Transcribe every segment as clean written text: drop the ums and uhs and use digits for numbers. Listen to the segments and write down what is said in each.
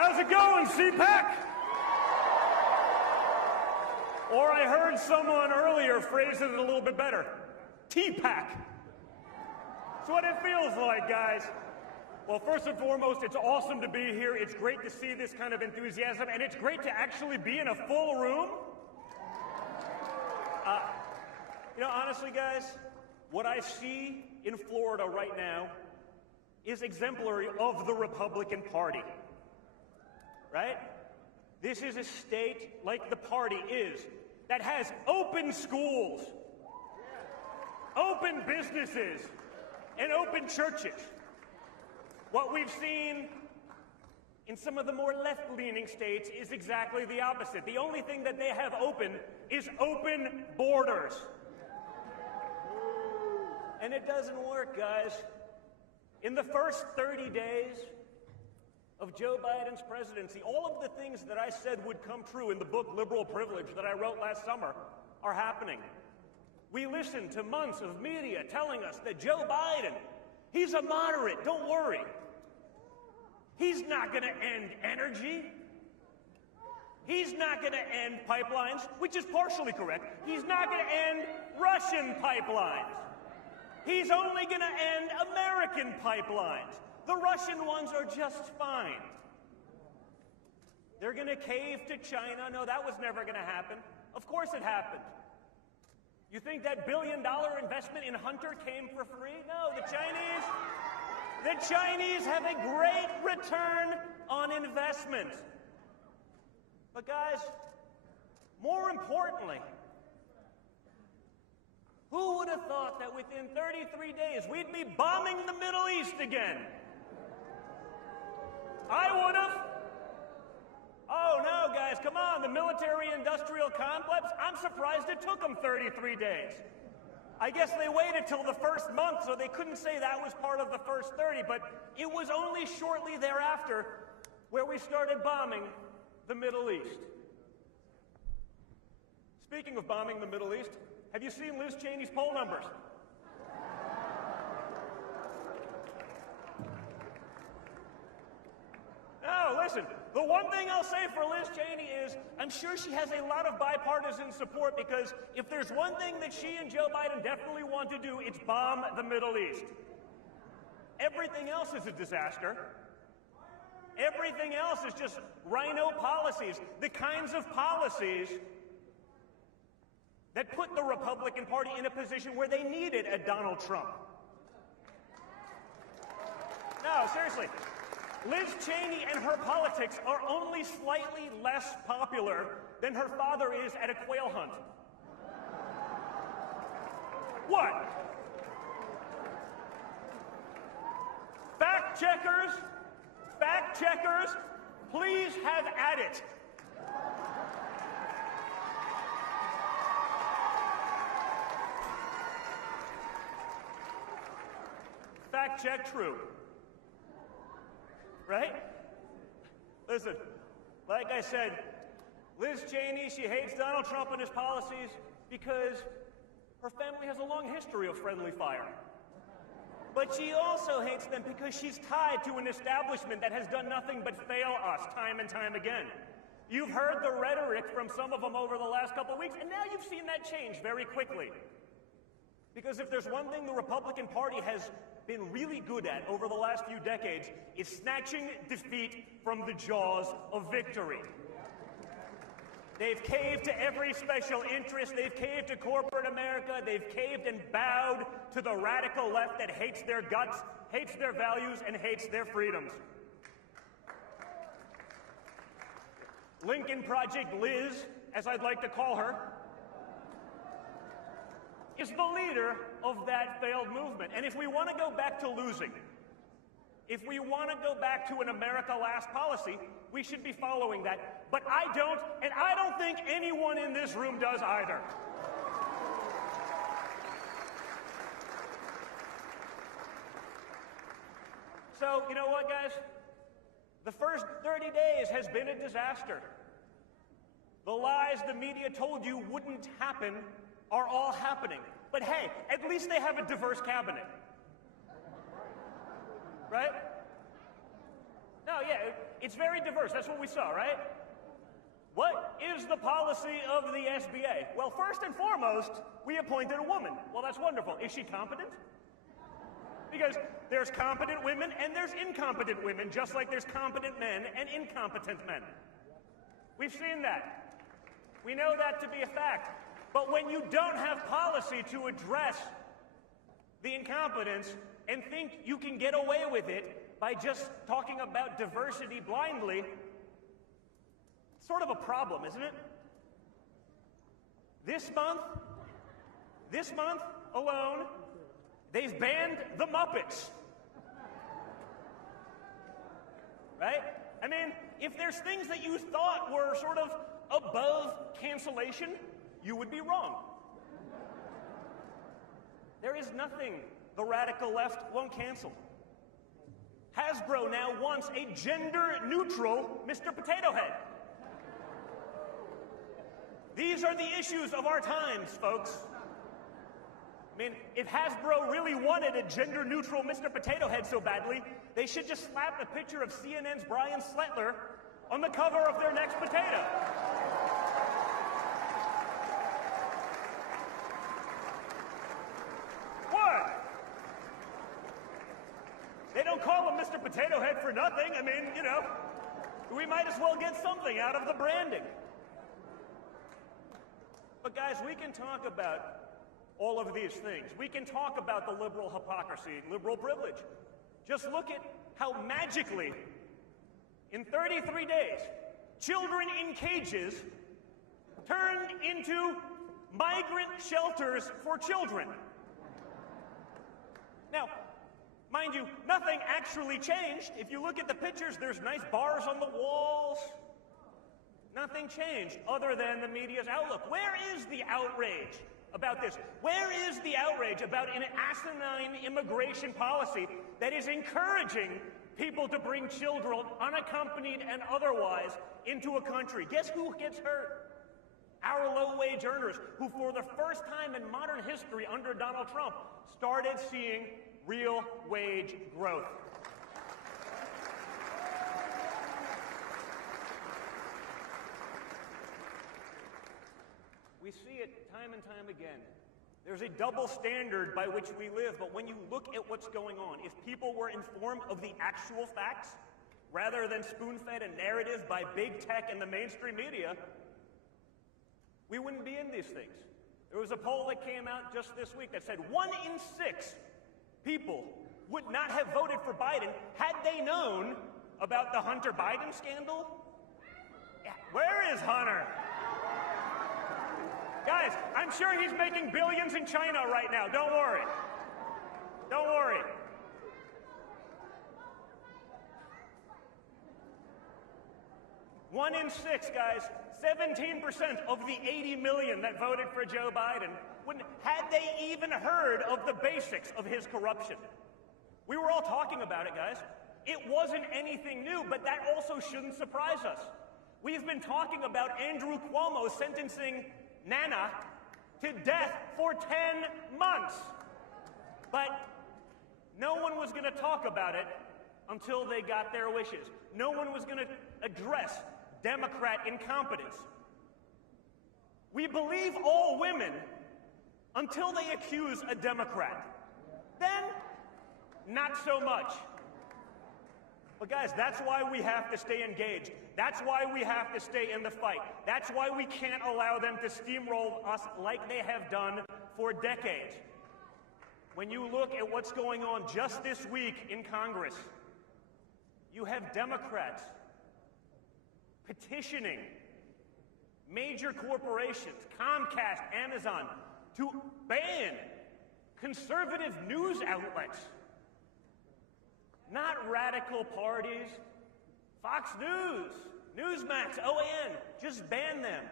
How's it going, CPAC? Or I heard someone earlier phrase it a little bit better. TPAC. That's what it feels like, guys. Well, first and foremost, it's awesome to be here. It's great to see this kind of enthusiasm, and it's great to actually be in a full room. Honestly, guys, what I see in Florida right now is exemplary of the Republican Party, right? This is a state, like the party is, that has open schools, open businesses, and open churches. What we've seen in some of the more left-leaning states is exactly the opposite. The only thing that they have open is open borders. And it doesn't work, guys. In the first 30 days of Joe Biden's presidency, all of the things that I said would come true in the book Liberal Privilege that I wrote last summer are happening. We listened to months of media telling us that Joe Biden, he's a moderate, don't worry. He's not going to end energy. He's not going to end pipelines, which is partially correct. He's not going to end Russian pipelines. He's only going to end American pipelines. The Russian ones are just fine. They're going to cave to China. No, that was never going to happen. Of course it happened. You think that billion-dollar investment in Hunter came for free? No, the Chinese have a great return on investment. But guys, more importantly, who would have thought that within 33 days we'd be bombing the Middle East again? I would have. Oh no, guys, come on, the military-industrial complex, I'm surprised it took them 33 days. I guess they waited till the first month, so they couldn't say that was part of the first 30, but it was only shortly thereafter where we started bombing the Middle East. Speaking of bombing the Middle East, have you seen Liz Cheney's poll numbers? No, listen, the one thing I'll say for Liz Cheney is I'm sure she has a lot of bipartisan support, because if there's one thing that she and Joe Biden definitely want to do, it's bomb the Middle East. Everything else is a disaster. Everything else is just rhino policies, the kinds of policies that put the Republican Party in a position where they needed a Donald Trump. No, seriously. Liz Cheney and her politics are only slightly less popular than her father is at a quail hunt. What? Fact checkers, please have at it. Fact check true. Right? Listen, like I said, Liz Cheney, she hates Donald Trump and his policies because her family has a long history of friendly fire. But she also hates them because she's tied to an establishment that has done nothing but fail us time and time again. You've heard the rhetoric from some of them over the last couple of weeks, and now you've seen that change very quickly. Because if there's one thing the Republican Party has been really good at over the last few decades, is snatching defeat from the jaws of victory. They've caved to every special interest. They've caved to corporate America. They've caved and bowed to the radical left that hates their guts, hates their values, and hates their freedoms. Lincoln Project Liz, as I'd like to call her, is the leader of that failed movement. And if we want to go back to losing, if we want to go back to an America Last policy, we should be following that. But I don't, and I don't think anyone in this room does either. So, you know what, guys? The first 30 days has been a disaster. The lies the media told you wouldn't happen are all happening. But hey, at least they have a diverse cabinet. Right? No, yeah. It's very diverse. That's what we saw, right? What is the policy of the SBA? Well, first and foremost, we appointed a woman. Well, that's wonderful. Is she competent? Because there's competent women and there's incompetent women, just like there's competent men and incompetent men. We've seen that. We know that to be a fact. But when you don't have policy to address the incompetence and think you can get away with it by just talking about diversity blindly, it's sort of a problem, isn't it? This month alone, they've banned the Muppets. Right? I mean, if there's things that you thought were sort of above cancellation, you would be wrong. There is nothing the radical left won't cancel. Hasbro now wants a gender-neutral Mr. Potato Head. These are the issues of our times, folks. I mean, if Hasbro really wanted a gender-neutral Mr. Potato Head so badly, they should just slap a picture of CNN's Brian Sletler on the cover of their next potato. What? They don't call him Mr. Potato Head for nothing. I mean, you know, we might as well get something out of the branding. But guys, we can talk about all of these things. We can talk about the liberal hypocrisy, liberal privilege. Just look at how magically, in 33 days, children in cages turned into migrant shelters for children. Now, mind you, nothing actually changed. If you look at the pictures, there's nice bars on the walls. Nothing changed other than the media's outlook. Where is the outrage about this? Where is the outrage about an asinine immigration policy that is encouraging people to bring children, unaccompanied and otherwise, into a country? Guess who gets hurt? Our low-wage earners, who for the first time in modern history under Donald Trump started seeing real wage growth. We see it time and time again. There's a double standard by which we live, but when you look at what's going on, if people were informed of the actual facts, rather than spoon-fed a narrative by big tech and the mainstream media, we wouldn't be in these things. There was a poll that came out just this week that said 1 in 6 people would not have voted for Biden had they known about the Hunter Biden scandal. Yeah, where is Hunter? Guys, I'm sure he's making billions in China right now. Don't worry. Don't worry. One in 6, guys, 17% of the 80 million that voted for Joe Biden, had they even heard of the basics of his corruption. We were all talking about it, guys. It wasn't anything new, but that also shouldn't surprise us. We've been talking about Andrew Cuomo sentencing Nana to death for 10 months. But no one was going to talk about it until they got their wishes. No one was going to address Democrat incompetence. We believe all women until they accuse a Democrat. Then, not so much. But guys, that's why we have to stay engaged. That's why we have to stay in the fight. That's why we can't allow them to steamroll us like they have done for decades. When you look at what's going on just this week in Congress, you have Democrats petitioning major corporations, Comcast, Amazon, to ban conservative news outlets. Not radical parties. Fox News, Newsmax, OAN, just ban them.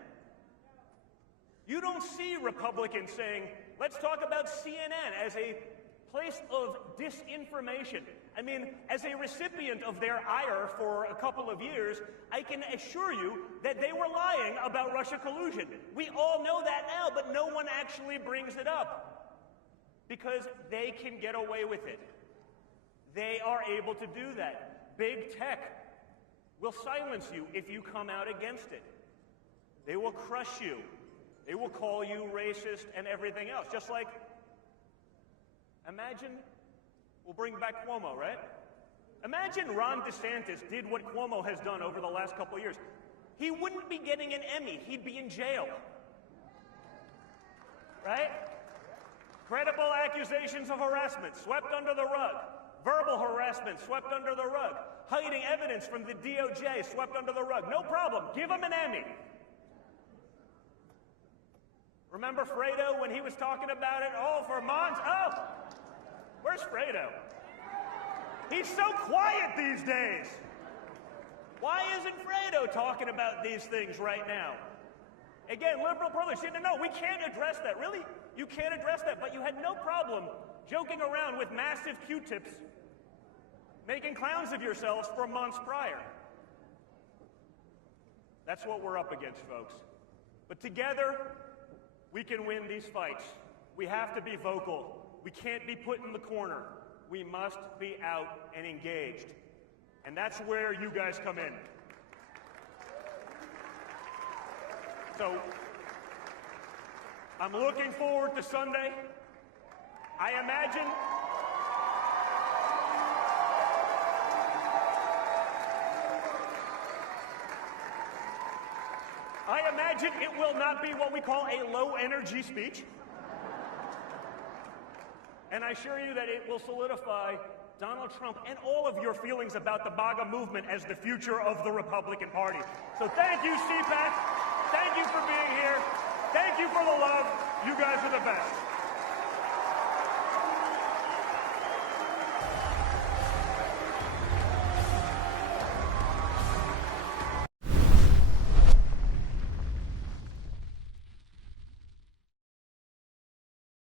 You don't see Republicans saying, let's talk about CNN as a place of disinformation. I mean, as a recipient of their ire for a couple of years, I can assure you that they were lying about Russia collusion. We all know that now, but no one actually brings it up because they can get away with it. They are able to do that. Big tech will silence you if you come out against it. They will crush you. They will call you racist and everything else. Just like, imagine, we'll bring back Cuomo, right? Imagine Ron DeSantis did what Cuomo has done over the last couple of years. He wouldn't be getting an Emmy. He'd be in jail. Right? Credible accusations of harassment swept under the rug. Verbal harassment swept under the rug. Hiding evidence from the DOJ swept under the rug. No problem. Give him an Emmy. Remember Fredo when he was talking about it? Oh, for Mons? Oh, where's Fredo? He's so quiet these days. Why isn't Fredo talking about these things right now? Again, liberal brothers, no, we can't address that. Really? You can't address that, but you had no problem joking around with massive Q-tips, making clowns of yourselves for months prior. That's what we're up against, folks. But together, we can win these fights. We have to be vocal. We can't be put in the corner. We must be out and engaged. And that's where you guys come in. So, I'm looking forward to Sunday. I imagine it will not be what we call a low-energy speech. And I assure you that it will solidify Donald Trump and all of your feelings about the MAGA movement as the future of the Republican Party. So thank you, CPAC. Thank you for being here. Thank you for the love. You guys are the best.